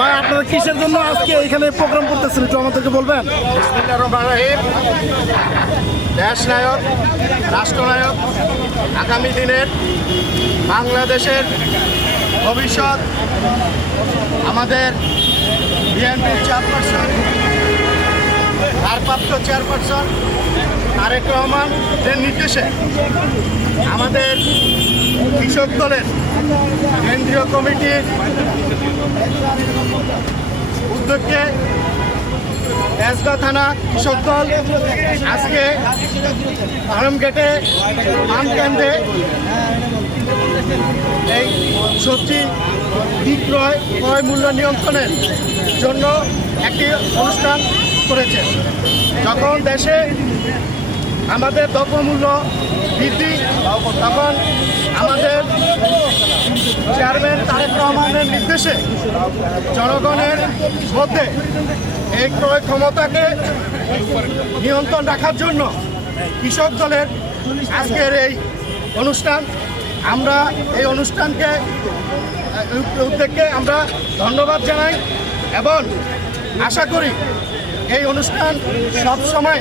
ভাই আপনারা কিসের জন্য আজকে এখানে প্রোগ্রাম করতেছেন একটু আমাদেরকে বলবেন? বিসমিল্লাহির রহমানির রহিম। দেশ নায়ক, রাষ্ট্রনায়ক, আগামী দিনের বাংলাদেশের ভবিষ্যৎ আমাদের বিএনপির চেয়ারপারসন, ভারপ্রাপ্ত চেয়ারপারসন তারেক রহমানের নির্দেশে আমাদের কৃষক দলের কেন্দ্রীয় কমিটির উদ্যোগে তেজগাঁও থানা কৃষক দল আজকে ফার্ম গেটে পান কেন্দ্রে এই সবজি বিক্রয় ক্রয় মূল্য নিয়ন্ত্রণের জন্য একটি অনুষ্ঠান করেছে। যখন দেশে আমাদের দ্রব্যমূল্য বৃদ্ধি, তখন আমাদের চেয়ারম্যান তারেক রহমানের নির্দেশে জনগণের মধ্যে এই ক্রয় ক্ষমতাকে নিয়ন্ত্রণ রাখার জন্য কৃষক দলের আজকের এই অনুষ্ঠান। আমরা এই অনুষ্ঠানকে উদ্যোগকে আমরা ধন্যবাদ জানাই এবং আশা করি এই অনুষ্ঠান সব সময়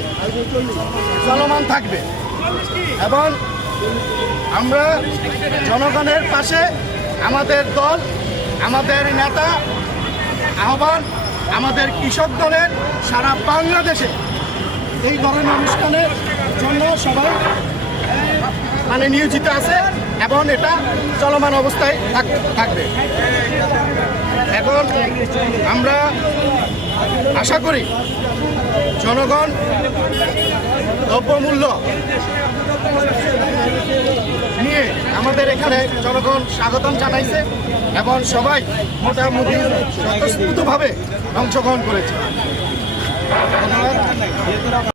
চলমান থাকবে এবং আমরা জনগণের পাশে আমাদের দল, আমাদের নেতা আহ্বান আমাদের কৃষক দলের সারা বাংলাদেশে এই ধরনের অনুষ্ঠানের জন্য সবাই নিয়োজিত আছে এবং এটা চলমান অবস্থায় থাকবে। এখন আমরা আশা করি জনগণ দ্রব্যমূল্য নিয়ে আমাদের এখানে জনগণ স্বাগতম জানাইছে এবং সবাই মোটামুটি স্বতঃস্ফূর্তভাবে অংশগ্রহণ করেছে। ধন্যবাদ।